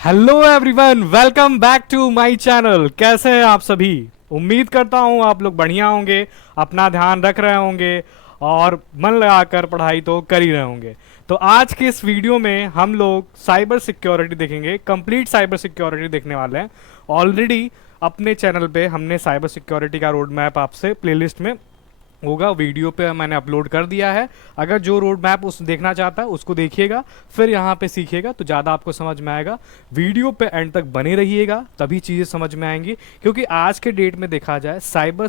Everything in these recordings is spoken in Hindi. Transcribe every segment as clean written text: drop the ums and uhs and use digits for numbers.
Hello everyone, welcome back to my channel. कैसे हैं आप सभी? उम्मीद करता हूं आप लोग बढ़िया होंगे, अपना ध्यान रख रहे होंगे और मन लगाकर पढ़ाई तो कर ही रहे होंगे। तो आज के इस वीडियो में हम लोग साइबर सिक्योरिटी देखेंगे, कंप्लीट साइबर सिक्योरिटी देखने वाले हैं। ऑलरेडी अपने चैनल पे हमने साइबर सिक्योरिटी का रोड मैप आपसे प्लेलिस्ट में होगा, वीडियो पे मैंने अपलोड कर दिया है। अगर जो रोड मैप उस देखना चाहता है उसको देखिएगा, फिर यहाँ पे सीखिएगा तो ज़्यादा आपको समझ में आएगा। वीडियो पे एंड तक बने रहिएगा, तभी चीज़ें समझ में आएंगी। क्योंकि आज के डेट में देखा जाए साइबर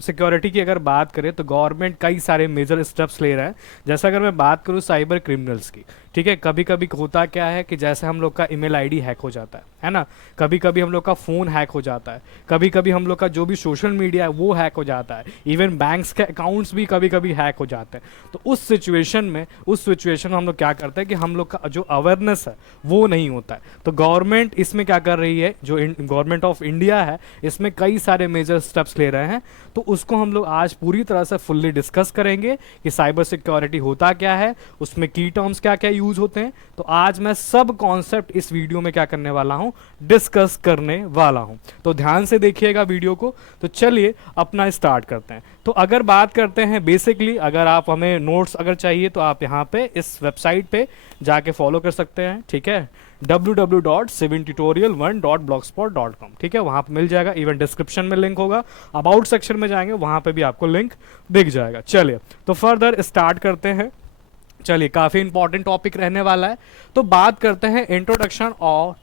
सिक्योरिटी की अगर बात करें तो गवर्नमेंट कई सारे मेजर स्टेप्स ले रहा है। जैसा अगर मैं बात करूँ साइबर क्रिमिनल्स की, ठीक है, कभी कभी होता क्या है कि जैसे हम लोग का ईमेल आईडी हैक हो जाता है ना, कभी कभी हम लोग का फ़ोन हैक हो जाता है, कभी कभी हम लोग का जो भी सोशल मीडिया है वो हैक हो जाता है, इवन बैंक्स के अकाउंट्स भी कभी कभी हैक हो जाते हैं। तो उस सिचुएशन में हम लोग क्या करते हैं कि हम लोग का जो अवेयरनेस है वो नहीं होता है। तो गवर्नमेंट इसमें क्या कर रही है, जो गवर्नमेंट ऑफ इंडिया है इसमें कई सारे मेजर स्टेप्स ले रहे हैं। तो उसको हम लोग आज पूरी तरह से फुल्ली डिस्कस करेंगे कि साइबर सिक्योरिटी होता क्या है, उसमें की टर्म्स क्या क्या यूज होते हैं। तो आज मैं सब कॉन्सेप्ट इस वीडियो में क्या करने वाला हूं, डिस्कस करने वाला हूं। तो ध्यान से देखिएगा वीडियो को। तो चलिए अपना स्टार्ट करते हैं। तो अगर बात करते हैं बेसिकली, अगर आप हमें नोट्स अगर चाहिए तो आप यहाँ पे इस वेबसाइट पे जाके फॉलो कर सकते हैं, ठीक है, www.civintutorial1.blogspot.com, ठीक है, वहां पे मिल जाएगा। इवन डिस्क्रिप्शन में लिंक होगा, अबाउट सेक्शन में जाएंगे वहां पे भी आपको लिंक दिख जाएगा। चलिए तो फर्दर स्टार्ट करते हैं। चलिए, काफी इंपॉर्टेंट टॉपिक रहने वाला है। तो बात करते हैं इंट्रोडक्शन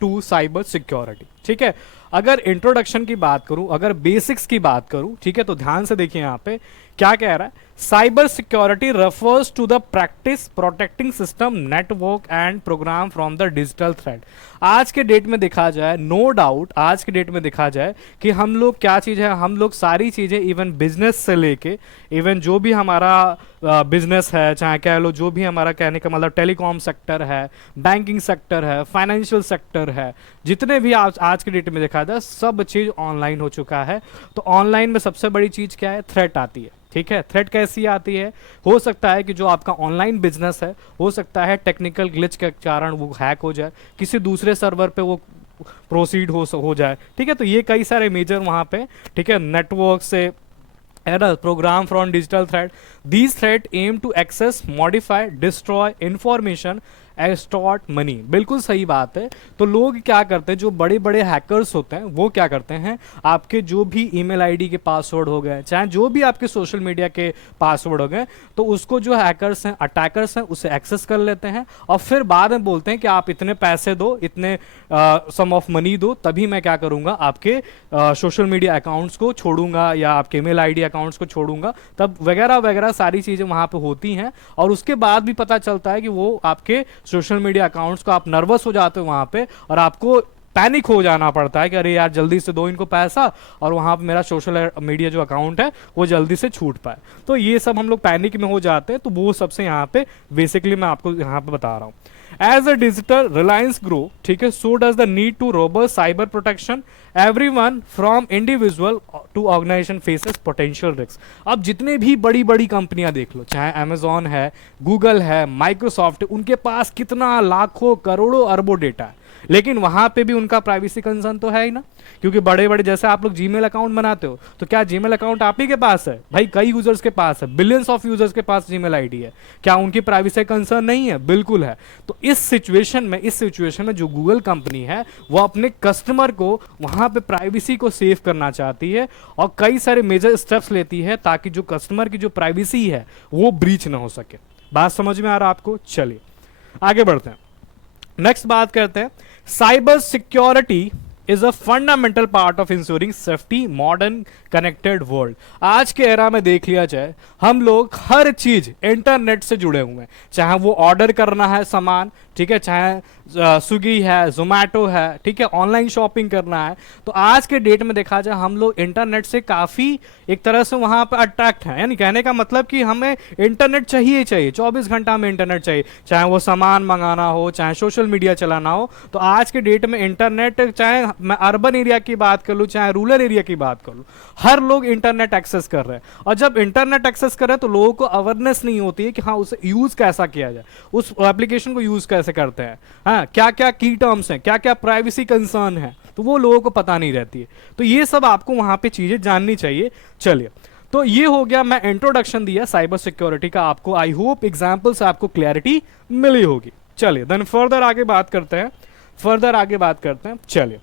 टू साइबर सिक्योरिटी, ठीक है। अगर इंट्रोडक्शन की बात करूं, अगर बेसिक्स की बात करूं, ठीक है, तो ध्यान से देखिए यहाँ पे क्या कह रहा है। Cyber security refers to the practice protecting system network and program from the digital threat. आज के डेट में देखा जाए, नो डाउट आज के डेट में देखा जाए कि हम लोग क्या चीज़ है, हम लोग सारी चीज़ें इवन बिजनेस से लेके इवन जो भी हमारा बिजनेस है, चाहे कह लो जो भी हमारा कहने का मतलब टेलीकॉम सेक्टर है, बैंकिंग सेक्टर है, फाइनेंशियल सेक्टर है, जितने भी आज के डेट में देखा जाए सब चीज़ ऑनलाइन हो चुका है। तो ऑनलाइन में सबसे बड़ी चीज़ क्या है, थ्रेट आती है, ठीक है। थ्रेट कैसी आती है, हो सकता है कि जो आपका ऑनलाइन बिजनेस है, हो सकता है टेक्निकल ग्लिच के कारण वो हैक हो जाए, किसी दूसरे सर्वर पे वो प्रोसीड हो जाए, ठीक है। तो ये कई सारे मेजर वहाँ पे, ठीक है, नेटवर्क से program from digital threat. These threat aim to access, modify, destroy information, extort money. बिल्कुल सही बात है। तो लोग क्या करते हैं, जो बड़े बड़े हैकर्स होते हैं वो क्या करते हैं, आपके जो भी ईमेल आईडी के पासवर्ड हो गए, चाहे जो भी आपके सोशल मीडिया के पासवर्ड हो गए, तो उसको जो हैकर्स हैं, अटैकर्स हैं, उसे एक्सेस कर लेते हैं और फिर बाद में बोलते हैं कि आप इतने पैसे दो, इतने सम ऑफ मनी दो, तभी मैं क्या करूंगा, आपके सोशल मीडिया अकाउंट्स को छोड़ूंगा या आपके ईमेल आईडी अकाउंट्स को छोड़ूंगा, तब वगैरह वगैरह सारी चीज़ें वहाँ पे होती हैं। और उसके बाद भी पता चलता है कि वो आपके सोशल मीडिया अकाउंट्स को, आप नर्वस हो जाते हो वहां पे और आपको पैनिक हो जाना पड़ता है कि अरे यार जल्दी से दो इनको पैसा और वहां पे मेरा सोशल मीडिया जो अकाउंट है वो जल्दी से छूट पाए। तो ये सब हम लोग पैनिक में हो जाते हैं। तो वो सबसे यहाँ पे बेसिकली मैं आपको यहाँ पे बता रहा हूँ। As a digital reliance grow, ठीक है, so does the need to robust cyber protection. Everyone from individual to organisation faces potential risk. अब जितने भी बड़ी बड़ी कंपनियां देख लो, चाहे अमेजॉन है, गूगल है, माइक्रोसॉफ्ट है, उनके पास कितना लाखों करोड़ों अरबों डेटा है, लेकिन वहां पे भी उनका प्राइवेसी कंसर्न तो है ही ना। क्योंकि बड़े बड़े जैसे आप लोग जीमेल अकाउंट बनाते हो, तो क्या जीमेल अकाउंट आप ही के पास है? भाई कई यूजर्स के पास है, बिलियंस ऑफ यूजर्स के पास जीमेल आईडी है। क्या उनकी प्राइवेसी कंसर्न नहीं है? बिल्कुल है। तो इस सिचुएशन में जो गूगल कंपनी है वो अपने कस्टमर को वहां पे प्राइवेसी को सेव करना चाहती है और कई सारे मेजर स्टेप्स लेती है ताकि जो कस्टमर की जो प्राइवेसी है वो ब्रीच ना हो सके। बात समझ में आ रहा है आपको? चलिए आगे बढ़ते हैं, नेक्स्ट बात करते हैं। Cyber security is a fundamental part of ensuring safety modern connected world. आज के एरा में देख लिया जाए, हम लोग हर चीज इंटरनेट से जुड़े हुए हैं, चाहे वो ऑर्डर करना है सामान, ठीक है, चाहे स्विगी है, जोमैटो है, ठीक है, ऑनलाइन शॉपिंग करना है। तो आज के डेट में देखा जाए हम लोग इंटरनेट से काफी एक तरह से वहां पर अट्रैक्ट हैं। यानी कहने का मतलब कि हमें इंटरनेट चाहिए, 24 घंटा में इंटरनेट चाहिए, चाहे वो सामान मंगाना हो, चाहे सोशल मीडिया चलाना हो। तो आज के डेट में इंटरनेट चाहे मैं अर्बन एरिया की बात कर लूँ चाहे रूरल एरिया की बात कर लूँ, हर लोग इंटरनेट एक्सेस कर रहे हैं। और जब इंटरनेट एक्सेस कर रहे हैं तो लोगों को अवेयरनेस नहीं होती है कि हाँ उसे यूज कैसा किया जाए, उस एप्लीकेशन को यूज कैसे करते हैं, हाँ क्या क्या की टर्म्स हैं, क्या क्या प्राइवेसी कंसर्न है, तो वो लोगों को पता नहीं रहती है। तो ये सब आपको वहां पे चीजें जाननी चाहिए। चलिए, तो ये हो गया, मैं इंट्रोडक्शन दिया साइबर सिक्योरिटी का आपको। आई होप एग्जाम्पल से आपको क्लैरिटी मिली होगी। चलिए देन फर्दर आगे बात करते हैं। चलिए,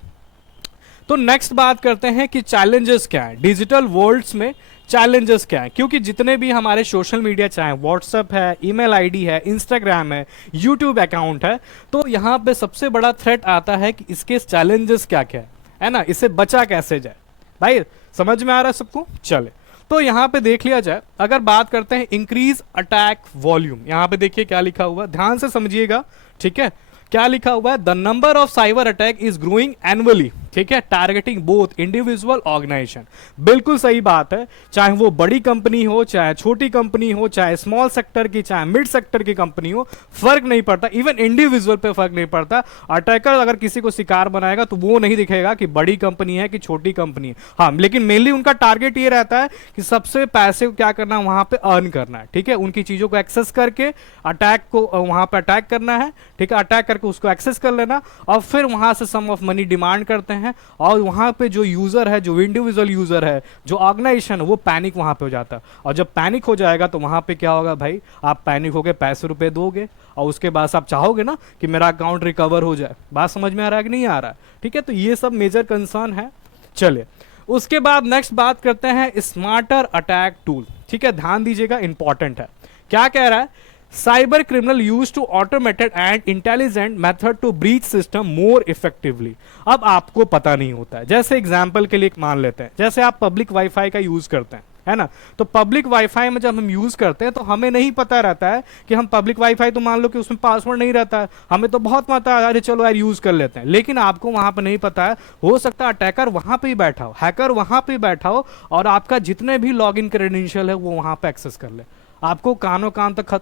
तो नेक्स्ट बात करते हैं कि चैलेंजेस क्या है डिजिटल वर्ल्ड्स में, चैलेंजेस क्या है। क्योंकि जितने भी हमारे सोशल मीडिया, चाहे व्हाट्सएप है, ईमेल आईडी है, इंस्टाग्राम है, यूट्यूब अकाउंट है, तो यहाँ पे सबसे बड़ा थ्रेट आता है कि इसके चैलेंजेस क्या क्या है ना, इसे बचा कैसे जाए। भाई समझ में आ रहा है सबको? चले, तो यहाँ पे देख लिया जाए, अगर बात करते हैं इंक्रीज अटैक वॉल्यूम, यहाँ पे देखिए क्या लिखा हुआ, ध्यान से समझिएगा, ठीक है। क्या लिखा हुआ है? The number of cyber attack is growing annually, ठीक है, टारगेटिंग बोथ इंडिविजुअल ऑर्गेनाइजेशन। बिल्कुल सही बात है, चाहे वो बड़ी कंपनी हो, चाहे छोटी कंपनी हो, चाहे स्मॉल सेक्टर की, चाहे मिड सेक्टर की कंपनी हो, फर्क नहीं पड़ता, इवन इंडिविजुअल पे फर्क नहीं पड़ता। अटैकर अगर किसी को शिकार बनाएगा तो वो नहीं दिखेगा कि बड़ी कंपनी है कि छोटी कंपनी है, हाँ, लेकिन मेनली उनका टारगेट ये रहता है कि सबसे पैसे को क्या करना है, वहां पे अर्न करना है, ठीक है, उनकी चीजों को एक्सेस करके अटैक को वहां पे अटैक करना है, ठीक है, अटैक करके उसको एक्सेस कर लेना और फिर वहां से सम ऑफ मनी डिमांड करते हैं। और वहां पे जो यूजर है, जो इंडिविजुअल यूजर है, जो ऑर्गेनाइजेशन है, वो पैनिक वहां पे हो जाता है। और जब पैनिक हो जाएगा तो वहां पे क्या होगा भाई, आप पैनिक होके पैसे रुपए दोगे और उसके बाद आप चाहोगे ना कि मेरा अकाउंट रिकवर हो जाए। बात समझ में आ रहा है कि नहीं आ रहा है? ठीक है, तो ये सब मेजर कंसर्न है। चलिए, उसके बाद नेक्स्ट बात करते हैं स्मार्टर अटैक टूल, ठीक है, ध्यान दीजिएगा, इंपॉर्टेंट है। क्या कह रहा है? Cyber criminal use to automated and intelligent method to breach system more effectively. अब आपको पता नहीं होता है, जैसे एग्जांपल के लिए मान लेते हैं, जैसे आप पब्लिक वाईफाई का यूज करते हैं, है ना, तो पब्लिक वाईफाई में जब हम यूज करते हैं तो हमें नहीं पता रहता है कि हम पब्लिक वाईफाई, तो मान लो कि उसमें पासवर्ड नहीं रहता है, हमें तो बहुत पता है, अरे चलो यार यूज कर लेते हैं, लेकिन आपको वहां पर नहीं पता है, हो सकता है अटैकर वहां पे ही बैठा हो, हैकर वहां पे ही बैठा हो और आपका जितने भी लॉग इन क्रेडेंशियल है वो वहां पे एक्सेस कर ले। आपको कानों कान तक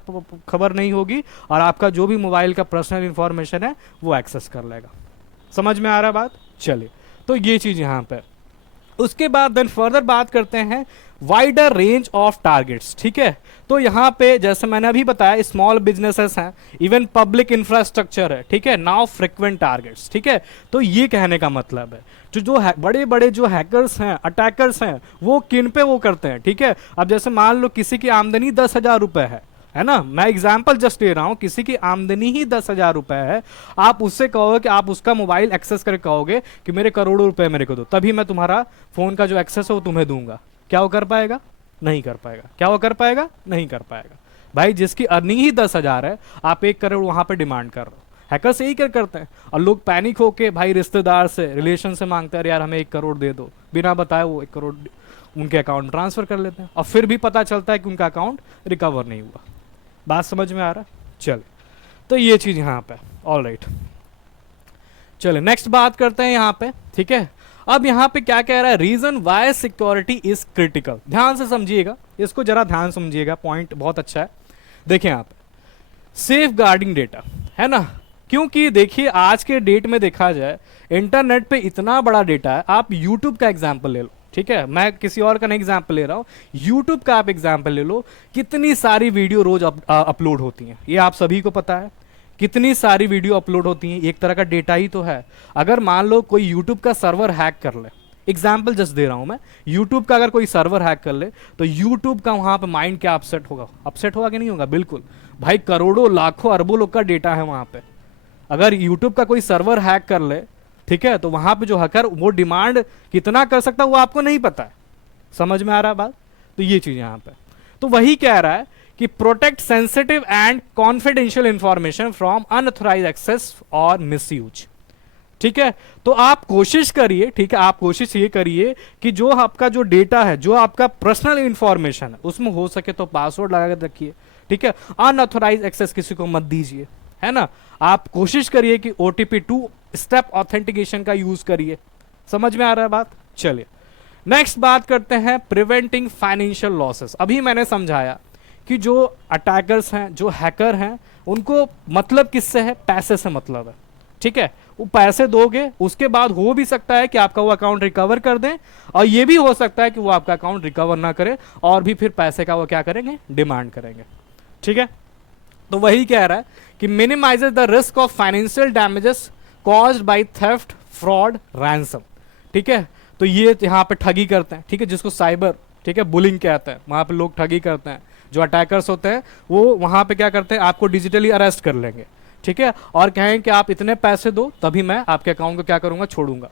खबर नहीं होगी और आपका जो भी मोबाइल का पर्सनल इंफॉर्मेशन है वो एक्सेस कर लेगा। समझ में आ रहा है बात? चलिए, तो ये चीज यहां पे। उसके बाद देन फर्दर बात करते हैं वाइडर रेंज ऑफ टारगेट्स, ठीक है, तो यहाँ पे जैसे मैंने अभी बताया स्मॉल बिजनेसेस हैं, इवन पब्लिक इंफ्रास्ट्रक्चर है, ठीक है, नाउ फ्रिक्वेंट टारगेट्स, ठीक है, तो ये कहने का मतलब है जो बड़े बड़े जो हैकर्स हैं, अटैकर्स हैं, वो किन पे वो करते हैं, ठीक है। अब जैसे मान लो किसी की आमदनी 10,000 रुपए है ना, मैं एग्जाम्पल जस्ट दे रहा हूं, किसी की आमदनी ही 10,000 रुपए है, आप उससे कहोगे कि आप उसका मोबाइल एक्सेस करके कहोगे कि मेरे करोड़ों रुपए मेरे को दो, तभी मैं तुम्हारा फोन का जो एक्सेस है वो तुम्हें दूंगा। क्या वो कर पाएगा? नहीं कर पाएगा। क्या वो कर पाएगा? नहीं कर पाएगा। भाई जिसकी अर्निंग ही 10,000 है, आप 1 करोड़ वहां पे डिमांड कर रहे हो। हैकर से यही कर करते हैं और लोग पैनिक होके भाई रिश्तेदार से, रिलेशन से मांगते हैं, यार हमें 1 करोड़ दे दो, बिना बताए वो 1 करोड़ उनके अकाउंट ट्रांसफर कर लेते हैं और फिर भी पता चलता है कि उनका अकाउंट रिकवर नहीं हुआ। बात समझ में आ रहा है? चल, तो ये चीज यहाँ पे ऑल राइट। चले नेक्स्ट बात करते हैं यहाँ पे, ठीक है। अब यहाँ पे क्या कह रहा है? Reason why security is critical. ध्यान से समझिएगा, इसको जरा ध्यान समझिएगा, पॉइंट बहुत अच्छा है। देखिए यहाँ पे सेफ गार्डिंग डेटा, है ना, क्योंकि देखिए आज के डेट में देखा जाए इंटरनेट पे इतना बड़ा डेटा है। आप यूट्यूब का एग्जाम्पल ले लो, ठीक है, मैं किसी और का नहीं एग्जाम्पल ले रहा हूँ, यूट्यूब का आप एग्जाम्पल ले लो, कितनी सारी वीडियो रोज अपलोड होती हैं, ये आप सभी को पता है। कितनी सारी वीडियो अपलोड होती हैं, एक तरह का डेटा ही तो है। अगर मान लो कोई यूट्यूब का सर्वर हैक कर ले, एग्जाम्पल जस्ट दे रहा हूं मैं, यूट्यूब का अगर कोई सर्वर हैक कर ले तो यूट्यूब का वहां पे माइंड क्या अपसेट होगा? अपसेट होगा कि नहीं होगा? बिल्कुल भाई, करोड़ों लाखों अरबों लोग का डेटा है वहां पे। अगर यूट्यूब का कोई सर्वर हैक कर ले, ठीक है, तो वहां पे जो हैकर वो डिमांड कितना कर सकता है वो आपको नहीं पता है। समझ में आ रहा है बात? तो ये चीज यहां पे तो वही कह रहा है कि protect sensitive and confidential information from unauthorised access और मिसयूज, ठीक है। तो आप कोशिश करिए, ठीक है, आप कोशिश ये करिए कि जो आपका जो डेटा है, जो आपका पर्सनल इंफॉर्मेशन है, उसमें हो सके तो पासवर्ड लगा कर रखिए, ठीक है, अनऑथराइज्ड एक्सेस किसी को मत दीजिए, है ना। आप कोशिश करिए कि OTP 2 स्टेप ऑथेंटिकेशन का यूज करिए। समझ में आ रहा है बात? चलिए नेक्स्ट बात करते हैं प्रिवेंटिंग फाइनेंशियल लॉसेस। अभी मैंने समझाया कि जो अटैकर्स हैं, जो हैकर हैं, उनको मतलब किससे है? पैसे से मतलब है। ठीक है, वो पैसे दोगे, उसके बाद हो भी सकता है कि आपका वो अकाउंट रिकवर कर दें, और ये भी हो सकता है कि वो आपका अकाउंट रिकवर ना करे और भी फिर पैसे का वो क्या करेंगे, डिमांड करेंगे। ठीक है, तो वही कह रहा है कि minimises the risk of financial damages caused by theft, fraud, ransom. ठीक है, तो ये यहाँ पे ठगी करते हैं, ठीक है, जिसको साइबर, ठीक है, बुलिंग कहते हैं, वहां पे लोग ठगी करते हैं। जो अटैकर्स होते हैं वो वहां पे क्या करते हैं, आपको डिजिटली अरेस्ट कर लेंगे, ठीक है, और कहें कि आप इतने पैसे दो तभी मैं आपके अकाउंट को क्या करूंगा, छोड़ूंगा,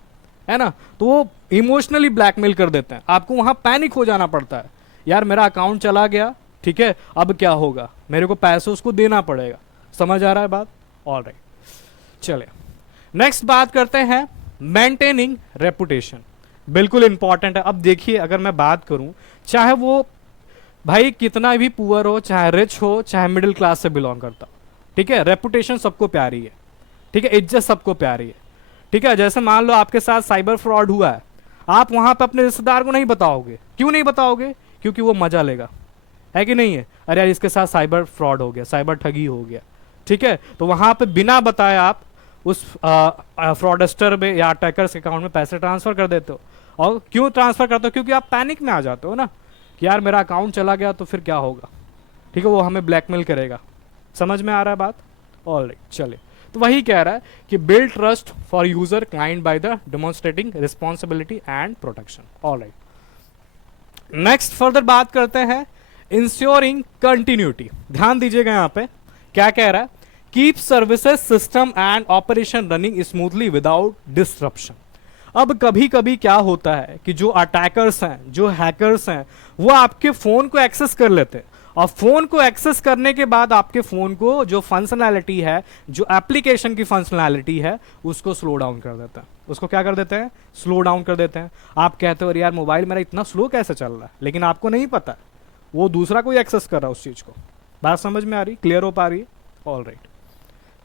है ना। तो वो इमोशनली ब्लैकमेल कर देते हैं, आपको वहां पैनिक हो जाना पड़ता है, यार मेरा अकाउंट चला गया, ठीक है, अब क्या होगा, मेरे को पैसे उसको देना पड़ेगा। समझ आ रहा है बात? ऑलराइट, चलिए नेक्स्ट बात करते हैं मेंटेनिंग रेपुटेशन। बिल्कुल इंपॉर्टेंट है। अब देखिए, अगर मैं बात करूं, चाहे वो भाई कितना भी पुअर हो, चाहे रिच हो, चाहे मिडिल क्लास से बिलोंग करता हो, ठीक है, रेपुटेशन सबको प्यारी है, ठीक है, इज्जत सबको प्यारी है, ठीक है। जैसे मान लो आपके साथ साइबर फ्रॉड हुआ है, आप वहां पे अपने रिश्तेदार को नहीं बताओगे, क्यों नहीं बताओगे? क्योंकि वो मजा लेगा, है कि नहीं है, अरे यार इसके साथ साइबर फ्रॉड हो गया, साइबर ठगी हो गया, ठीक है, तो वहां पे बिना बताए आप उस फ्रॉडस्टर में या अटैकर्स के अकाउंट में पैसे ट्रांसफर कर देते हो। और क्यों ट्रांसफर करते हो? क्योंकि आप पैनिक में आ जाते हो ना, कि यार मेरा अकाउंट चला गया तो फिर क्या होगा, ठीक है, वो हमें ब्लैकमेल करेगा। समझ में आ रहा है बात? ऑलराइट, चलिए, तो वही कह रहा है कि build trust for user client by the demonstrating responsibility and protection. Alright, next further बात करते हैं इंश्योरिंग कंटिन्यूटी। ध्यान दीजिएगा यहाँ पे क्या कह रहा है, keep services system and operation running smoothly without disruption. अब कभी कभी क्या होता है कि जो अटैकर्स हैं, जो हैकर्स हैं, वो आपके फोन को एक्सेस कर लेते हैं, और फोन को एक्सेस करने के बाद आपके फोन को जो फंक्शनैलिटी है, जो एप्लीकेशन की फंक्शनैलिटी है, उसको स्लो डाउन कर देते हैं। उसको क्या कर देते हैं? स्लो डाउन कर देते हैं। आप कहते हो अरे यार मोबाइल मेरा इतना स्लो कैसे चल रहा है, लेकिन आपको नहीं पता वो दूसरा कोई एक्सेस कर रहा है उस चीज को। बात समझ में आ रही, क्लियर हो पा रही है? ऑलराइट,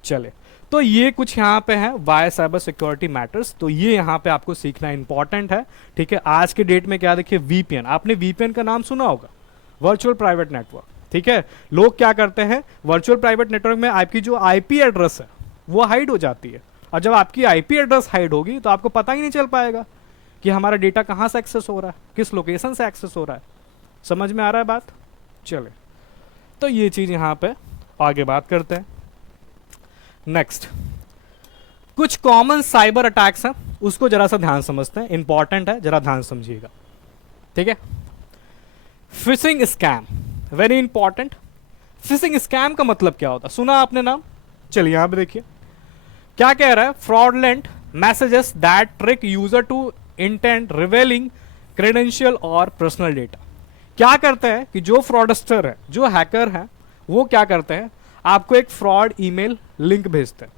चले, तो ये कुछ यहाँ पे है वाई साइबर सिक्योरिटी मैटर्स। तो ये यहाँ पे आपको सीखना इंपॉर्टेंट है, ठीक है। आज के डेट में क्या देखिए, वीपीएन, आपने वीपीएन का नाम सुना होगा, वर्चुअल प्राइवेट नेटवर्क, ठीक है। लोग क्या करते हैं, वर्चुअल प्राइवेट नेटवर्क में आपकी जो आईपी एड्रेस है वो हाइड हो जाती है, और जब आपकी आईपी एड्रेस हाइड होगी तो आपको पता ही नहीं चल पाएगा कि हमारा डेटा कहाँ से एक्सेस हो रहा है, किस लोकेशन से एक्सेस हो रहा है। समझ में आ रहा है बात? चले, तो ये चीज यहाँ पे आगे बात करते हैं। नेक्स्ट, कुछ कॉमन साइबर अटैक्स हैं, उसको जरा सा ध्यान समझते हैं, इंपॉर्टेंट है, जरा ध्यान समझिएगा, ठीक है। Fishing scam, very important. Fishing scam का मतलब क्या होता है, सुना आपने नाम? चलिए यहां पे देखिए क्या कह रहा है, fraudulent messages that trick user to intent revealing credential और पर्सनल डेटा। क्या करते हैं कि जो फ्रॉडस्टर है, जो हैकर है, वो क्या करते हैं, आपको एक फ्रॉड ईमेल लिंक भेजते हैं,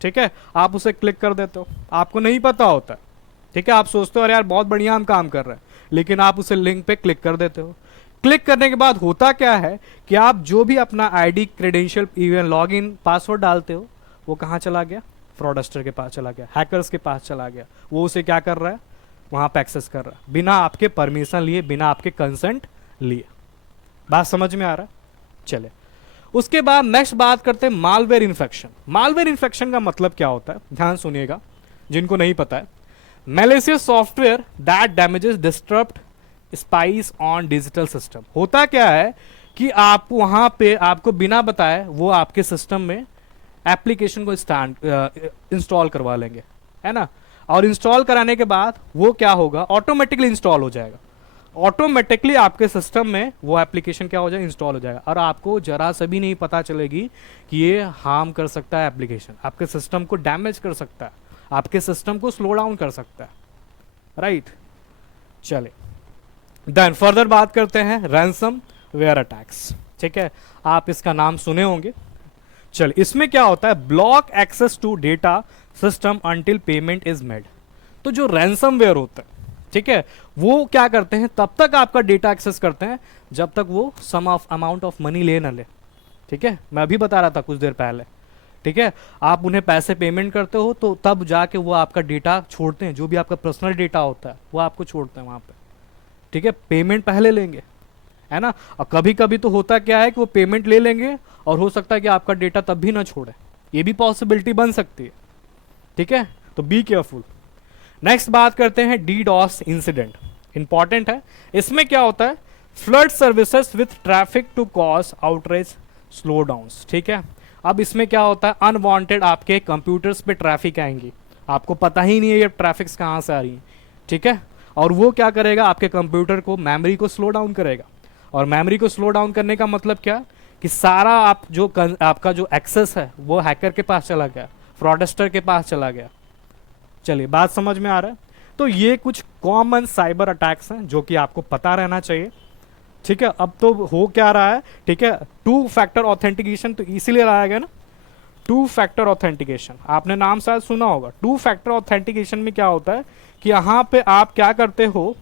ठीक है, आप उसे क्लिक कर देते हो, आपको नहीं पता होता, ठीक है, आप सोचते हो अरे यार बहुत बढ़िया हम काम कर रहे हैं, लेकिन आप उसे लिंक पे क्लिक कर देते हो। क्लिक करने के बाद होता क्या है कि आप जो भी अपना ID, credential, even login, password डालते हो, वो कहाँ चला गया? फ्रॉडस्टर के पास चला गया, हैकर्स के पास चला गया। वो उसे क्या कर रहा है, वहां पे एक्सेस कर रहा है, बिना आपके परमिशन लिए, बिना आपके कंसेंट लिए। बात समझ में आ रहा है? चले, उसके बाद नेक्स्ट बात करते हैं मालवेयर इन्फेक्शन। मालवेयर इन्फेक्शन का मतलब क्या होता है, ध्यान सुनिएगा जिनको नहीं पता है। Malicious software that damages, disturbed spice on digital system. होता क्या है कि आप वहां पे आपको बिना बताए वो आपके सिस्टम में एप्लीकेशन को इंस्टॉल करवा लेंगे, है ना, और इंस्टॉल कराने के बाद वो क्या होगा, ऑटोमेटिकली इंस्टॉल हो जाएगा, ऑटोमेटिकली आपके सिस्टम में वो एप्लीकेशन क्या हो जाएगा, इंस्टॉल हो जाएगा, और आपको जरा सा भी नहीं पता चलेगी कि ये हार्म कर सकता है एप्लीकेशन, आपके सिस्टम को डैमेज कर सकता है, आपके सिस्टम को स्लो डाउन कर सकता है, राइट। चले, देन फर्दर बात करते हैं रैंसम वेयर अटैक्स, ठीक है, आप इसका नाम सुने होंगे। चल, इसमें क्या होता है, block access to data system until payment is made. तो जो रैंसम वेयर होता है, ठीक है, वो क्या करते हैं, तब तक आपका डेटा एक्सेस करते हैं जब तक वो सम ऑफ अमाउंट ऑफ मनी ले ना ले, ठीक है। मैं अभी बता रहा था कुछ देर पहले, ठीक है, आप उन्हें पैसे पेमेंट करते हो तो तब जाके वो आपका डेटा छोड़ते हैं, जो भी आपका पर्सनल डेटा होता है वो आपको छोड़ते हैं वहां पे, ठीक है। पेमेंट पहले लेंगे, है ना, और कभी कभी तो होता क्या है कि वो पेमेंट ले लेंगे और हो सकता है कि आपका डेटा तब भी ना छोड़े, ये भी पॉसिबिलिटी बन सकती है, ठीक है, तो बी केयरफुल। नेक्स्ट बात करते हैं डीडॉस इंसिडेंट, इंपॉर्टेंट है। इसमें क्या होता है, flood services with traffic to cause outrage slow downs, ठीक है। अब इसमें क्या होता है, अनवांटेड आपके कंप्यूटर्स पे ट्रैफिक आएंगी, आपको पता ही नहीं है ये ट्रैफिक्स कहाँ से आ रही है, ठीक है। और वो क्या करेगा, आपके कंप्यूटर को, मेमोरी को स्लो डाउन करेगा। और मेमोरी को स्लो डाउन करने का मतलब क्या, कि सारा आपका जो एक्सेस है वो हैकर के पास चला गया, फ्रॉडस्टर के पास चला गया। चलिए, बात समझ में आ रहा है। तो ये कुछ कॉमन साइबर अटैक्स हैं जो कि आपको पता रहना चाहिए, ठीक है। अब तो हो क्या रहा है, ठीक है, टू फैक्टर ऑथेंटिकेशन तो इसीलिए लाया गया ना, टू फैक्टर ऑथेंटिकेशन, आपने नाम शायद सुना होगा। टू फैक्टर ऑथेंटिकेशन में क्या होता है कि यहाँ पे आप क्या करते हो,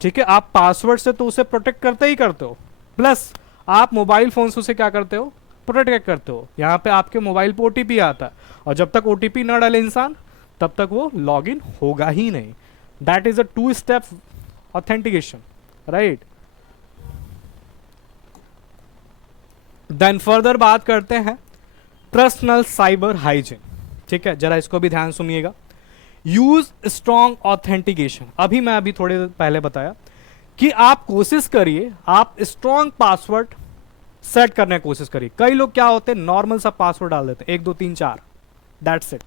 ठीक है, आप पासवर्ड से तो उसे प्रोटेक्ट करते ही करते हो, प्लस आप मोबाइल फोन से उसे क्या करते हो, प्रोटेक्ट करते हो। यहाँ पे आपके मोबाइल पे ओटीपी आता है, और जब तक ओटीपी ना डाले इंसान, तब तक वो लॉगिन होगा ही नहीं। That is a two step authentication, right. Then further बात करते हैं पर्सनल साइबर हाइजीन, ठीक है, जरा इसको भी ध्यान सुनिएगा। यूज स्ट्रॉन्ग ऑथेंटिकेशन, अभी थोड़े पहले बताया कि आप कोशिश करिए, आप स्ट्रॉन्ग पासवर्ड सेट करने की कोशिश करिए। कई लोग क्या होते हैं, नॉर्मल सा पासवर्ड डाल देते हैं, 1 2 3 4, दैट्स इट,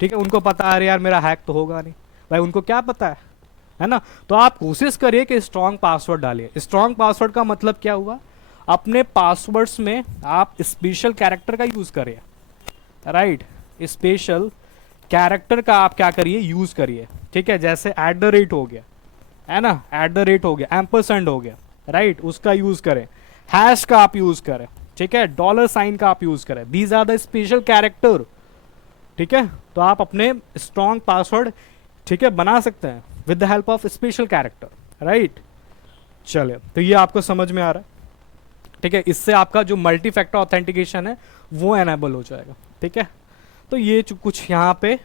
ठीक है। उनको पता है यार मेरा हैक तो होगा नहीं, भाई उनको क्या पता है ना। तो आप कोशिश करिए कि स्ट्रॉन्ग पासवर्ड डालिए। स्ट्रॉन्ग पासवर्ड का मतलब क्या हुआ, अपने पासवर्ड्स में आप स्पेशल कैरेक्टर का यूज करिए, राइट। स्पेशल कैरेक्टर का आप क्या करिए, यूज करिए, ठीक है। जैसे @ हो गया, है ना, @ हो गया, एम्परसेंड हो गया, राइट, उसका यूज करें। हैश का आप यूज करें, ठीक है, $साइन का आप यूज करें। These are the special character, ठीक है। तो आप अपने स्ट्रॉन्ग पासवर्ड, ठीक है, बना सकते हैं with the help of special character, right. चलिए, तो ये आपको समझ में आ रहा है, ठीक है। इससे आपका जो मल्टी फैक्टर ऑथेंटिकेशन है वो एनेबल हो जाएगा, ठीक है। तो ये कुछ यहाँ पे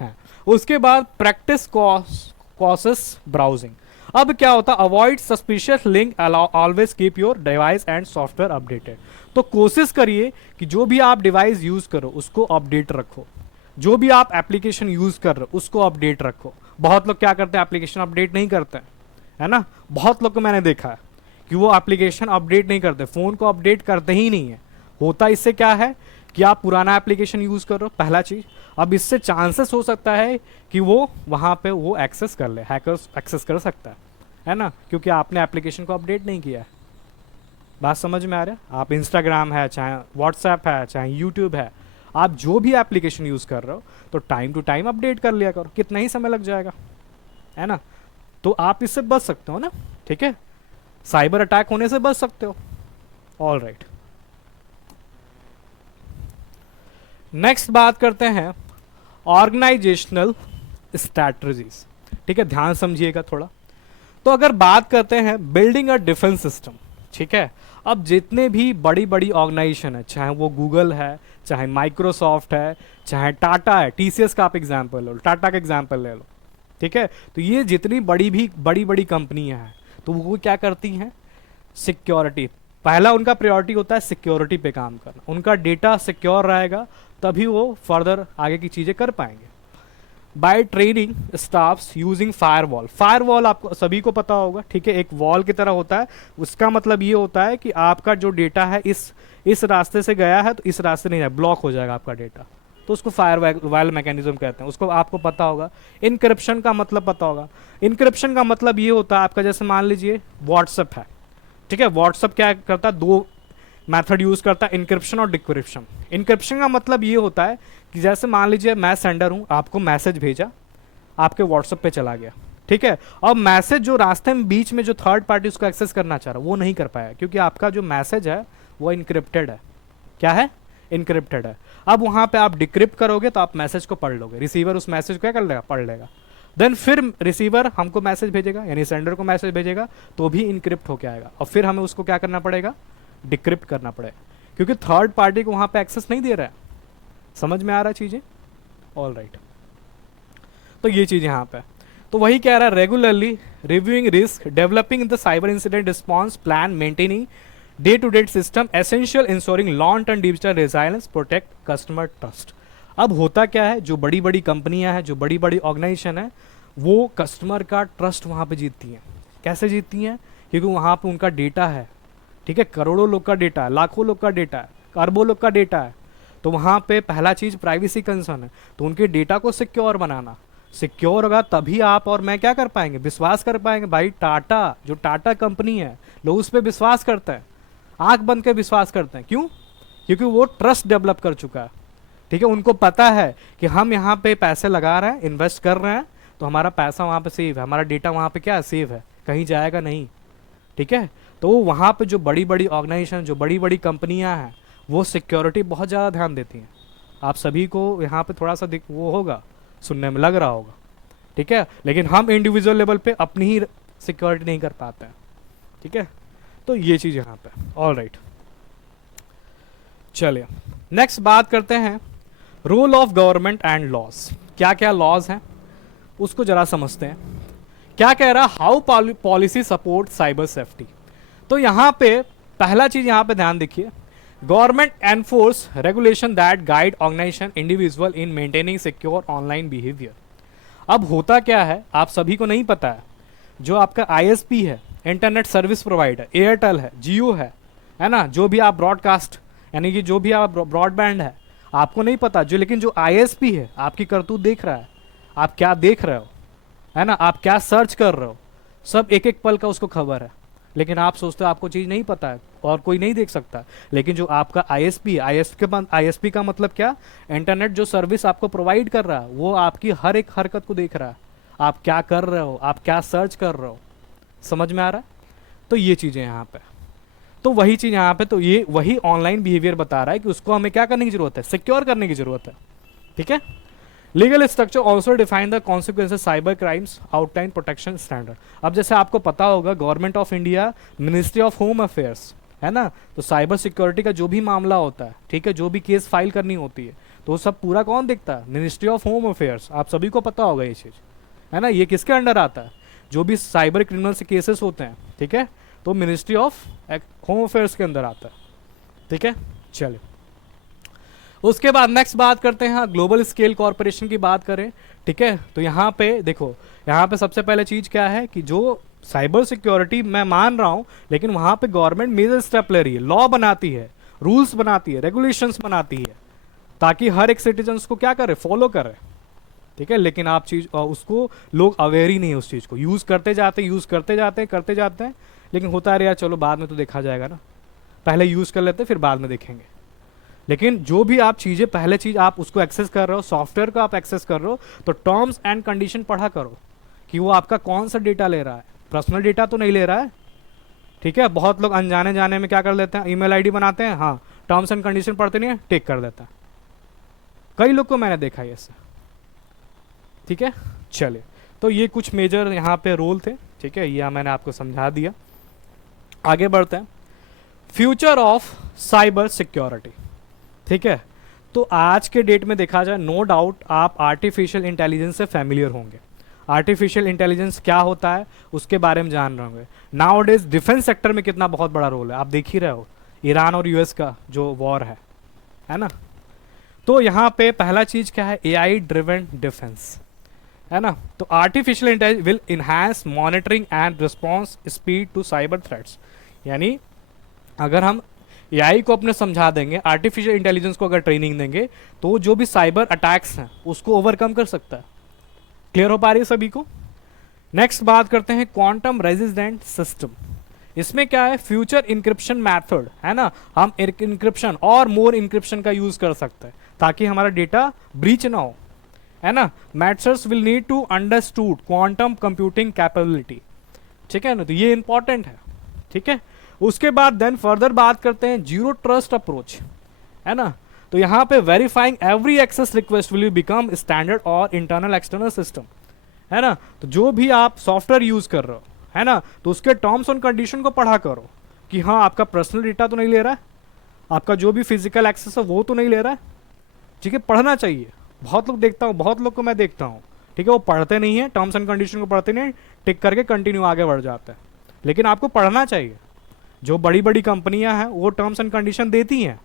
है। उसके बाद प्रैक्टिस कॉसेस ब्राउजिंग। अब क्या होता है, avoid suspicious link, always keep your device and software updated. तो कोशिश करिए कि जो भी आप डिवाइस यूज करो उसको अपडेट रखो, जो भी आप एप्लीकेशन यूज कर रहे हो उसको अपडेट रखो। बहुत लोग क्या करते हैं, एप्लीकेशन अपडेट नहीं करते हैं, है ना। बहुत लोग को मैंने देखा है कि वो एप्लीकेशन अपडेट नहीं करते, फोन को अपडेट करते ही नहीं है। होता इससे क्या है कि आप पुराना एप्लीकेशन यूज कर रहे हो, पहला चीज। अब इससे चांसेस हो सकता है कि वो वहां पे वो एक्सेस कर ले, हैकर्स एक्सेस कर सकता है ना, क्योंकि आपने एप्लीकेशन को अपडेट नहीं किया है। बात समझ में आ रहा है। आप इंस्टाग्राम है, चाहे व्हाट्सएप है, चाहे यूट्यूब है, आप जो भी एप्लीकेशन यूज कर रहे हो तो टाइम टू टाइम अपडेट कर लिया करो, कितना ही समय लग जाएगा, है ना। तो आप इससे बच सकते हो ना, ठीक है, साइबर अटैक होने से बच सकते हो। ऑल राइट, नेक्स्ट बात करते हैं ऑर्गेनाइजेशनल स्ट्रैटेजीज, ठीक है, ध्यान समझिएगा थोड़ा। तो अगर बात करते हैं बिल्डिंग अ डिफेंस सिस्टम, ठीक है। अब जितने भी बड़ी बड़ी ऑर्गेनाइजेशन है, चाहे वो गूगल है, चाहे माइक्रोसॉफ्ट है, चाहे टाटा है, टीसीएस का आप एग्जाम्पल ले लो, टाटा का एग्जाम्पल ले लो, ठीक है। तो ये जितनी बड़ी बड़ी कंपनियां हैं, तो वो क्या करती हैं, सिक्योरिटी, पहला उनका प्रायोरिटी होता है सिक्योरिटी पे काम करना। उनका डेटा सिक्योर रहेगा तभी वो फर्दर आगे की चीजें कर पाएंगे। By training staffs using firewall. Firewall आपको सभी को पता होगा, ठीक है, एक वॉल की तरह होता है। उसका मतलब ये होता है कि आपका जो डेटा है इस रास्ते से गया है तो इस रास्ते नहीं है, ब्लॉक हो जाएगा आपका डेटा, तो उसको फायरवॉल मैकेनिज्म कहते हैं। उसको आपको पता होगा। इनक्रिप्शन का मतलब पता होगा। इनक्रिप्शन का मतलब ये होता है आपका, जैसे मान लीजिए व्हाट्सएप है, ठीक है। व्हाट्सएप क्या करता है, 2 मेथड यूज करता है, इनक्रिप्शन और डिक्रिप्शन। इनक्रिप्शन का मतलब ये होता है कि जैसे मान लीजिए मैं सेंडर हूं, आपको मैसेज भेजा, आपके व्हाट्सएप पे चला गया, ठीक है। अब मैसेज जो रास्ते में बीच में जो थर्ड पार्टी उसको एक्सेस करना चाह रहा है वो नहीं कर पाया, क्योंकि आपका जो मैसेज है वो इनक्रिप्टेड है। क्या है, इनक्रिप्टेड है। अब वहां पे आप डिक्रिप्ट करोगे तो आप मैसेज को पढ़ लोगे, रिसीवर उस मैसेज को क्या कर लेगा, पढ़ लेगा। देन फिर रिसीवर हमको मैसेज भेजेगा, यानी सेंडर को मैसेज भेजेगा, तो भी इनक्रिप्ट होके आएगा, और फिर हमें उसको क्या करना पड़ेगा, डिक्रिप्ट करना पड़ेगा, क्योंकि थर्ड पार्टी को वहां पे एक्सेस नहीं दे रहा है। समझ में आ रहा है चीजें। ऑल राइट, तो ये चीज यहाँ पे, तो वही कह रहा है, regularly reviewing risk, developing the cyber incident response plan, maintaining day to day system essential, ensuring long term digital resilience, protect customer trust. अब होता क्या है, जो बड़ी बड़ी कंपनियां हैं, जो बड़ी बड़ी ऑर्गेनाइजेशन है, वो कस्टमर का ट्रस्ट वहाँ पे जीतती हैं। कैसे जीतती हैं? क्योंकि वहाँ पे उनका डेटा है, ठीक है, करोड़ों लोग का डेटा है, लाखों लोग का डेटा है, अरबों लोग का डेटा है। तो वहाँ पे पहला चीज़ प्राइवेसी कंसर्न है, तो उनके डेटा को सिक्योर बनाना। सिक्योर होगा तभी आप और मैं क्या कर पाएंगे, विश्वास कर पाएंगे। भाई टाटा, जो टाटा कंपनी है, लोग उस पर विश्वास करते हैं, आंख बंद के विश्वास करते हैं। क्यों? क्योंकि वो ट्रस्ट डेवलप कर चुका है, ठीक है। उनको पता है कि हम यहाँ पे पैसे लगा रहे हैं, इन्वेस्ट कर रहे हैं, तो हमारा पैसा वहाँ पे सेव है, हमारा डेटा वहाँ पे क्या है, सेव है, कहीं जाएगा नहीं, ठीक है। तो वहाँ पे जो बड़ी बड़ी ऑर्गेनाइजेशन, जो बड़ी बड़ी कंपनियाँ हैं, वो सिक्योरिटी बहुत ज़्यादा ध्यान देती हैं। आप सभी को यहाँ पे थोड़ा सा वो होगा, सुनने में लग रहा होगा, ठीक है। लेकिन हम इंडिविजुअल लेवल पे अपनी ही सिक्योरिटी नहीं कर पाते हैं, ठीक है। तो ये चीज़ यहाँ पे ऑल राइट। चलिए नेक्स्ट बात करते हैं role of government and laws. क्या क्या लॉज हैं उसको जरा समझते हैं। क्या कह रहा, how policy support cyber safety. तो यहाँ पे पहला चीज यहाँ पे ध्यान देखिए, government enforce regulation that guide organisation individual in maintaining secure online behaviour. अब होता क्या है, आप सभी को नहीं पता है, जो आपका आईएसपी है, इंटरनेट सर्विस प्रोवाइडर, एयरटेल है, जियो है ना, जो भी आप ब्रॉडकास्ट यानी कि जो भी आप ब्रॉडबैंड है, आपको नहीं पता जो, लेकिन जो आईएसपी है आपकी करतूत देख रहा है, आप क्या देख रहे हो, है ना, आप क्या सर्च कर रहे हो, सब एक एक पल का उसको खबर है। लेकिन आप सोचते हो आपको चीज़ नहीं पता है और कोई नहीं देख सकता। लेकिन जो आपका आईएसपी है, आईएसपी का मतलब क्या, इंटरनेट जो सर्विस आपको प्रोवाइड कर रहा है, वो आपकी हर एक हरकत को देख रहा है, आप क्या कर रहे हो, आप क्या सर्च कर रहे हो, समझ में आ रहा है। तो ये चीज़ें यहाँ पे, तो वही चीज़ यहाँ पे, तो ये वही ऑनलाइन बिहेवियर बता रहा है कि उसको हमें क्या करने की जरूरत है, सिक्योर करने की जरूरत है, ठीक है। Legal structure also define the consequences cyber crimes outline protection standard. अब जैसे आपको पता होगा, government of India, ministry of home affairs, है ना, तो साइबर सिक्योरिटी का जो भी मामला होता है, ठीक है, जो भी केस फाइल करनी होती है, तो वो सब पूरा कौन देखता है, मिनिस्ट्री ऑफ होम अफेयर्स। आप सभी को पता होगा ये चीज़, है ना। ये किसके अंडर आता है, जो भी साइबर क्रिमिनल से केसेस होते हैं, ठीक है, तो मिनिस्ट्री ऑफ होम अफेयर्स के अंदर आता है, ठीक है। चलिए उसके बाद नेक्स्ट बात करते हैं, ग्लोबल स्केल कॉर्पोरेशन की बात करें, ठीक है। तो यहाँ पे देखो, यहाँ पे सबसे पहले चीज क्या है कि जो साइबर सिक्योरिटी मैं मान रहा हूँ, लेकिन वहाँ पे गवर्नमेंट मेजर स्टेप ले रही है, लॉ बनाती है, रूल्स बनाती है, रेगुलेशंस बनाती है, ताकि हर एक सिटीजन्स को क्या करे, फॉलो करे, ठीक है। लेकिन आप चीज उसको लोग अवेयर ही नहीं है, उस चीज को यूज करते जाते करते जाते हैं, लेकिन होता है यार चलो बाद में तो देखा जाएगा ना, पहले यूज कर लेते फिर बाद में देखेंगे। लेकिन जो भी आप चीज़ें, पहले चीज़ आप उसको एक्सेस कर रहे हो, सॉफ्टवेयर को आप एक्सेस कर रहे हो, तो टर्म्स एंड कंडीशन पढ़ा करो कि वो आपका कौन सा डेटा ले रहा है, पर्सनल डेटा तो नहीं ले रहा है, ठीक है। बहुत लोग अनजाने जाने में क्या कर लेते हैं, ईमेल आईडी बनाते हैं, हाँ, टर्म्स एंड कंडीशन पढ़ते नहीं है, टिक कर देता है, कई लोग को मैंने देखा है ऐसे, ठीक है। चलिए तो ये कुछ मेजर यहाँ पे रोल थे, ठीक है, ये मैंने आपको समझा दिया। आगे बढ़ते हैं, फ्यूचर ऑफ साइबर सिक्योरिटी, ठीक है। तो आज के डेट में देखा जाए, नो डाउट आप आर्टिफिशियल इंटेलिजेंस से फैमिलियर होंगे। आर्टिफिशियल इंटेलिजेंस क्या होता है उसके बारे में जान रहे होंगे। नाउ डेज डिफेंस सेक्टर में कितना बहुत बड़ा रोल है, आप देख ही रहे हो, ईरान और यूएस का जो वॉर है ना। तो यहाँ पे पहला चीज क्या है, एआई ड्रिवन डिफेंस, है ना। तो artificial intelligence will enhance monitoring and response speed to cyber threats. यानी अगर हम एआई को अपने समझा देंगे, आर्टिफिशियल इंटेलिजेंस को अगर ट्रेनिंग देंगे, तो जो भी साइबर अटैक्स हैं उसको ओवरकम कर सकता है। क्लियर हो पा रही है सभी को। नेक्स्ट बात करते हैं क्वांटम रेजिस्टेंट सिस्टम। इसमें क्या है, फ्यूचर इंक्रिप्शन मेथड, है ना, हम इंक्रिप्शन और मोर इंक्रिप्शन का यूज कर सकते हैं ताकि हमारा डेटा ब्रीच ना हो, है ना। Methods will need to understood quantum computing capability, ठीक है ना, तो ये इंपॉर्टेंट है, ठीक है। उसके बाद देन फर्दर बात करते हैं जीरो ट्रस्ट अप्रोच, है ना। तो यहाँ पे verifying every access request will become standard और इंटरनल एक्सटर्नल सिस्टम, है ना। तो जो भी आप सॉफ्टवेयर यूज कर रहे हो, है ना, तो उसके टर्म्स एंड कंडीशन को पढ़ा करो कि हाँ आपका पर्सनल डेटा तो नहीं ले रहा है, आपका जो भी फिजिकल एक्सेस है वो तो नहीं ले रहा है, ठीक है। पढ़ना चाहिए, बहुत लोग देखता हूँ, बहुत लोग को मैं देखता हूँ, ठीक है, वो पढ़ते नहीं है, टर्म्स एंड कंडीशन को पढ़ते नहीं, टिक करके कंटिन्यू आगे बढ़ जाते हैं। लेकिन आपको पढ़ना चाहिए, जो बड़ी बड़ी कंपनियां हैं वो टर्म्स एंड कंडीशन देती हैं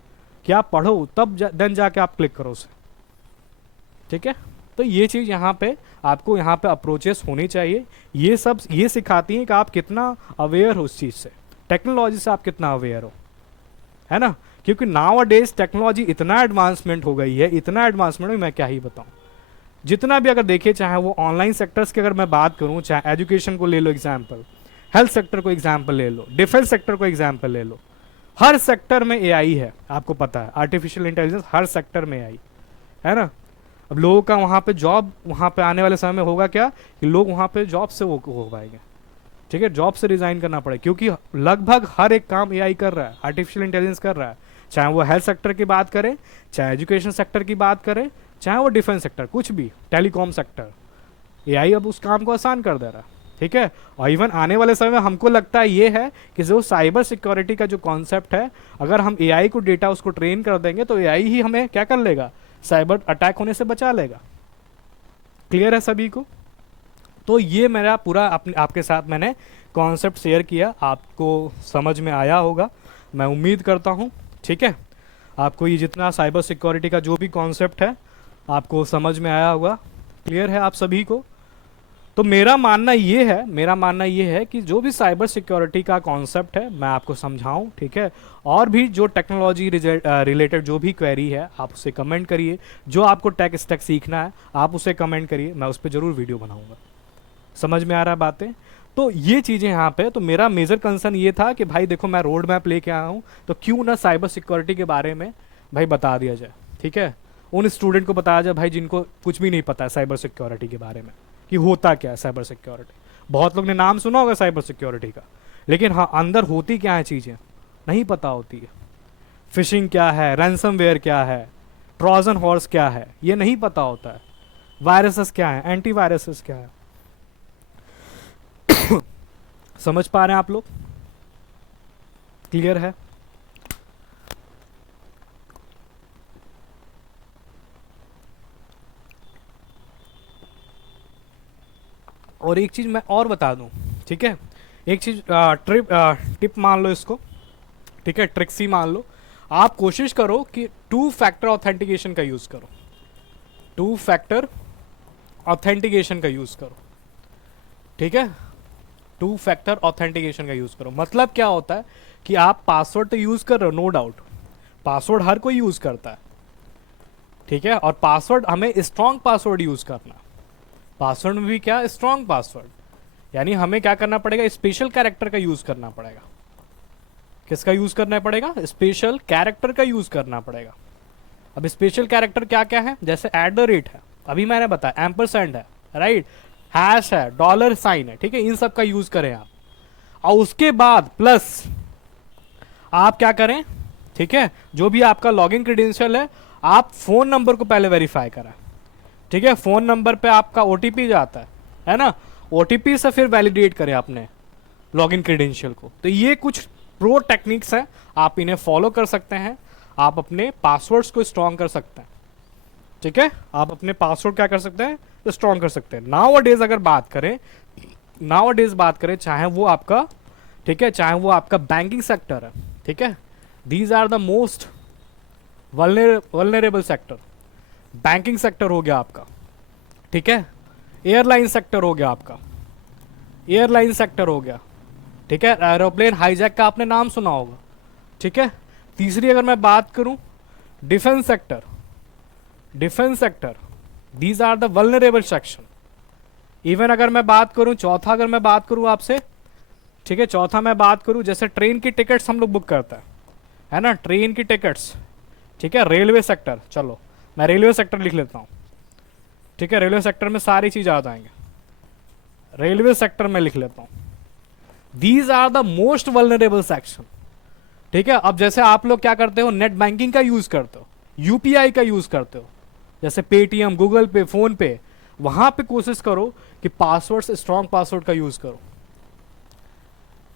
कि आप पढ़ो, तब देन जाके आप क्लिक करो उसे, ठीक है। तो ये चीज़ यहाँ पे आपको यहाँ पे अप्रोचेस होनी चाहिए। ये सब ये सिखाती हैं कि आप कितना अवेयर हो उस चीज़ से, टेक्नोलॉजी से आप कितना अवेयर हो, है ना। क्योंकि नाउ डेज टेक्नोलॉजी इतना एडवांसमेंट हो गई है, इतना एडवांसमेंट, मैं क्या ही बताऊँ। जितना भी अगर देखिए, चाहे वो ऑनलाइन सेक्टर्स की अगर मैं बात करूँ, चाहे एजुकेशन को ले लो एग्जाम्पल, हेल्थ सेक्टर को एग्जाम्पल ले लो, डिफेंस सेक्टर को एग्जाम्पल ले लो, हर सेक्टर में एआई है, आपको पता है, आर्टिफिशियल इंटेलिजेंस हर सेक्टर में एआई है ना। अब लोगों का वहाँ पे जॉब, वहाँ पे आने वाले समय में होगा क्या कि लोग वहाँ पे जॉब से वो हो पाएंगे, ठीक है, जॉब से रिजाइन करना पड़ेगा, क्योंकि लगभग हर एक काम एआई कर रहा है, आर्टिफिशियल इंटेलिजेंस कर रहा है। चाहे वो हेल्थ सेक्टर की बात करें, चाहे एजुकेशन सेक्टर की बात करें, चाहे वो डिफेंस सेक्टर, कुछ भी, टेलीकॉम सेक्टर, एआई अब उस काम को आसान कर दे रहा है, ठीक है। और इवन आने वाले समय में हमको लगता है ये है कि जो साइबर सिक्योरिटी का जो कॉन्सेप्ट है, अगर हम एआई को डेटा उसको ट्रेन कर देंगे तो एआई ही हमें क्या कर लेगा, साइबर अटैक होने से बचा लेगा। क्लियर है सभी को। तो ये मेरा पूरा आपके साथ मैंने कॉन्सेप्ट शेयर किया, आपको समझ में आया होगा, मैं उम्मीद करता हूँ, ठीक है। आपको ये जितना साइबर सिक्योरिटी का जो भी कॉन्सेप्ट है आपको समझ में आया होगा, क्लियर है आप सभी को। तो मेरा मानना ये है कि जो भी साइबर सिक्योरिटी का कॉन्सेप्ट है मैं आपको समझाऊं, ठीक है। और भी जो टेक्नोलॉजी रिलेटेड जो भी क्वेरी है आप उसे कमेंट करिए, जो आपको टेक स्टैक सीखना है आप उसे कमेंट करिए, मैं उस पर ज़रूर वीडियो बनाऊंगा। समझ में आ रहा है बातें। तो ये चीज़ें यहाँ पे, तो मेरा मेजर कंसर्न ये था कि भाई देखो मैं रोड मैप लेके आया हूँ, तो क्यों ना साइबर सिक्योरिटी के बारे में भाई बता दिया जाए, ठीक है। उन स्टूडेंट को बताया जाए भाई जिनको कुछ भी नहीं पता है साइबर सिक्योरिटी के बारे में कि होता क्या है साइबर सिक्योरिटी। बहुत लोग ने नाम सुना होगा साइबर सिक्योरिटी का, लेकिन हाँ अंदर होती क्या है चीज़ें नहीं पता होती है। फिशिंग क्या है, रैंसमवेयर क्या है, ट्रोजन हॉर्स क्या है, ये नहीं पता होता है। वायरसेस क्या है, एंटी वायरसेस क्या है। समझ पा रहे हैं आप लोग, क्लियर है। और एक चीज मैं और बता दूं, ठीक है, एक चीज टिप मान लो इसको, ठीक है, ट्रिक्सी मान लो। आप कोशिश करो कि 2 फैक्टर ऑथेंटिकेशन का यूज करो, 2 फैक्टर ऑथेंटिकेशन का यूज करो, ठीक है। 2 फैक्टर ऑथेंटिकेशन का यूज करो मतलब क्या होता है कि आप पासवर्ड तो यूज कर रहे हो, नो डाउट, पासवर्ड हर कोई यूज करता है, ठीक है। और पासवर्ड हमें स्ट्रॉन्ग पासवर्ड यूज करना, पासवर्ड में भी क्या, स्ट्रॉन्ग पासवर्ड, यानी हमें क्या करना पड़ेगा, स्पेशल कैरेक्टर का यूज करना पड़ेगा। किसका यूज करना पड़ेगा, स्पेशल कैरेक्टर का यूज करना पड़ेगा। अब स्पेशल कैरेक्टर क्या क्या है, जैसे @ है, अभी मैंने बताया, एम्परसेंड है, राइट, हैश है, डॉलर साइन है, ठीक है, इन सब का यूज करें आप। और उसके बाद प्लस आप क्या करें, ठीक है, जो भी आपका लॉगिन क्रेडेंशियल है आप फोन नंबर को पहले वेरीफाई करें, ठीक है। फोन नंबर पे आपका ओटीपी जाता है ना, ओटीपी से फिर वैलिडेट करें अपने लॉगिन क्रेडेंशियल को। तो ये कुछ प्रो टेक्निक्स हैं, आप इन्हें फॉलो कर सकते हैं, आप अपने पासवर्ड्स को स्ट्रॉन्ग कर सकते हैं, ठीक है। आप अपने पासवर्ड क्या कर सकते हैं, स्ट्रॉन्ग कर सकते हैं। नाउ डेज अगर बात करें, चाहे वो आपका, ठीक है, चाहे वो आपका बैंकिंग सेक्टर है, ठीक है, these are the most vulnerable sector. Banking sector हो गया आपका, ठीक है, एयरलाइन सेक्टर हो गया आपका, एयरलाइन सेक्टर हो गया, ठीक है, एरोप्लेन हाईजैक का आपने नाम सुना होगा, ठीक है। तीसरी अगर मैं बात करूं, defence sector, these are the vulnerable section. Even अगर मैं बात करूं, चौथा अगर मैं बात करूं आपसे, ठीक है, चौथा मैं बात करूं, जैसे ट्रेन की टिकट्स हम लोग बुक करते हैं, है ना, ट्रेन की टिकट्स, ठीक है, रेलवे सेक्टर, चलो मैं रेलवे सेक्टर लिख लेता हूं, ठीक है, रेलवे सेक्टर में सारी चीज आ जाएंगे, रेलवे सेक्टर में लिख लेता हूं, these are the most vulnerable section, ठीक है। अब जैसे आप लोग क्या करते हो, नेट बैंकिंग का यूज करते हो, यूपीआई का यूज करते हो, जैसे पेटीएम, गूगल पे, फोन पे, वहां पे कोशिश करो कि पासवर्ड, स्ट्रॉन्ग पासवर्ड का यूज करो,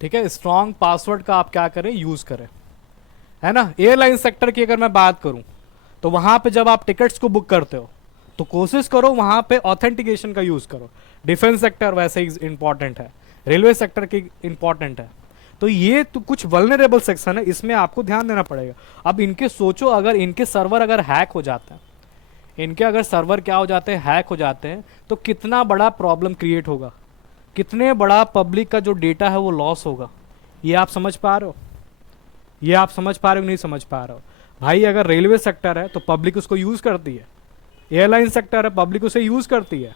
ठीक है, स्ट्रॉन्ग पासवर्ड का आप क्या करें, यूज करें, है ना। एयरलाइन सेक्टर की अगर मैं बात करूं, तो वहां पे जब आप टिकट्स को बुक करते हो तो कोशिश करो वहां पे ऑथेंटिकेशन का यूज करो। डिफेंस सेक्टर वैसे ही इंपॉर्टेंट है, रेलवे सेक्टर की इंपॉर्टेंट है। तो ये तो कुछ वल्नरेबल सेक्शन है, इसमें आपको ध्यान देना पड़ेगा। अब इनके सोचो, अगर इनके सर्वर अगर हैक हो जाता है, इनके अगर सर्वर क्या हो जाते हैं, हैक हो जाते हैं, तो कितना बड़ा प्रॉब्लम क्रिएट होगा, कितने बड़ा पब्लिक का जो डेटा है वो लॉस होगा। ये आप समझ पा रहे हो, ये आप समझ पा रहे हो नहीं समझ पा रहे हो? भाई अगर रेलवे सेक्टर है तो पब्लिक उसको यूज करती है, एयरलाइन सेक्टर है पब्लिक उसे यूज करती है,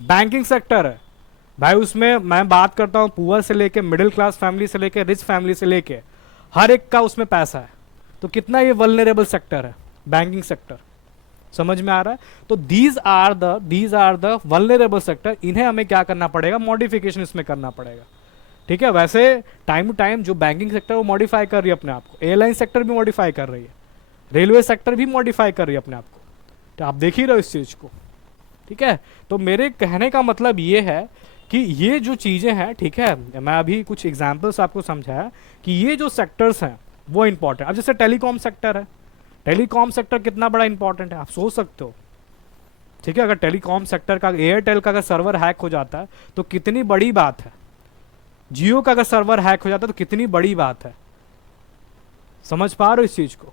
बैंकिंग सेक्टर है भाई उसमें मैं बात करता हूँ पुअर से लेके मिडिल क्लास फैमिली से लेके रिच फैमिली से लेके हर एक का उसमें पैसा है। तो कितना ये वल्नरेबल सेक्टर है बैंकिंग सेक्टर, समझ में आ रहा है? तो these are the vulnerable sector, इन्हें हमें क्या करना पड़ेगा, मॉडिफिकेशन इसमें करना पड़ेगा। ठीक है, वैसे टाइम टू टाइम जो बैंकिंग सेक्टर वो मॉडिफाई कर रही है अपने आप को, एयरलाइन सेक्टर भी मॉडिफाई कर रही है, रेलवे सेक्टर भी मॉडिफाई कर रही है अपने आप को, तो आप देख ही रहे हो इस चीज को। ठीक है, तो मेरे कहने का मतलब ये है कि ये जो चीजें हैं, ठीक है, मैं अभी कुछ एग्जांपल्स आपको समझाया कि ये जो सेक्टर्स हैं वो इंपॉर्टेंट। अब जैसे टेलीकॉम सेक्टर है, टेलीकॉम सेक्टर कितना बड़ा इंपॉर्टेंट है आप सोच सकते हो। ठीक है, अगर टेलीकॉम सेक्टर का, एयरटेल का अगर सर्वर हैक हो जाता है तो कितनी बड़ी बात है, जियो का अगर सर्वर हैक हो जाता है तो कितनी बड़ी बात है, समझ पा रहे हो इस चीज को?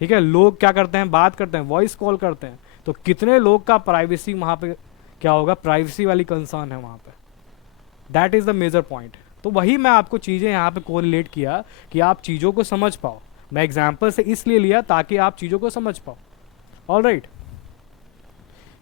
ठीक है, लोग क्या करते हैं, बात करते हैं, वॉइस कॉल करते हैं, तो कितने लोग का प्राइवेसी वहां पे क्या होगा, प्राइवेसी वाली कंसर्न है वहां पे। That is the major point. तो वही मैं आपको चीजें यहाँ पे कोरिलेट किया कि आप चीजों को समझ पाओ। मैं एग्जाम्पल से इसलिए लिया ताकि आप चीजों को समझ पाओ। ऑलराइट,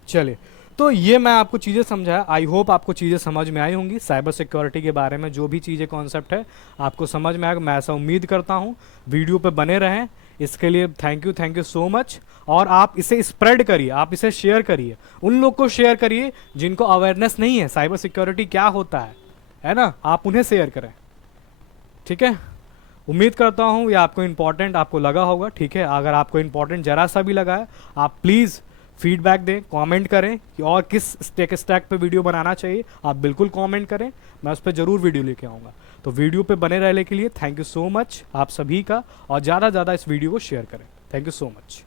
चलिए, तो ये मैं आपको चीज़ें समझाया, आई होप आपको चीज़ें समझ में आई होंगी। साइबर सिक्योरिटी के बारे में जो भी चीज़ें कॉन्सेप्ट है आपको समझ में आएगा, मैं ऐसा उम्मीद करता हूँ। वीडियो पे बने रहें, इसके लिए थैंक यू सो मच। और आप इसे स्प्रेड करिए, आप इसे शेयर करिए, उन लोग को शेयर करिए जिनको अवेयरनेस नहीं है साइबर सिक्योरिटी क्या होता है ना, आप उन्हें शेयर करें। ठीक है, उम्मीद करता हूँ ये आपको इंपॉर्टेंट आपको लगा होगा। ठीक है, अगर आपको इंपॉर्टेंट जरा सा भी लगा है, आप प्लीज़ फीडबैक दें, कमेंट करें कि और किस स्टैक पे वीडियो बनाना चाहिए, आप बिल्कुल कमेंट करें, मैं उस पर ज़रूर वीडियो लेके आऊँगा। तो वीडियो पे बने रहने के लिए थैंक यू सो मच आप सभी का, और ज़्यादा से ज़्यादा इस वीडियो को शेयर करें। Thank you so much.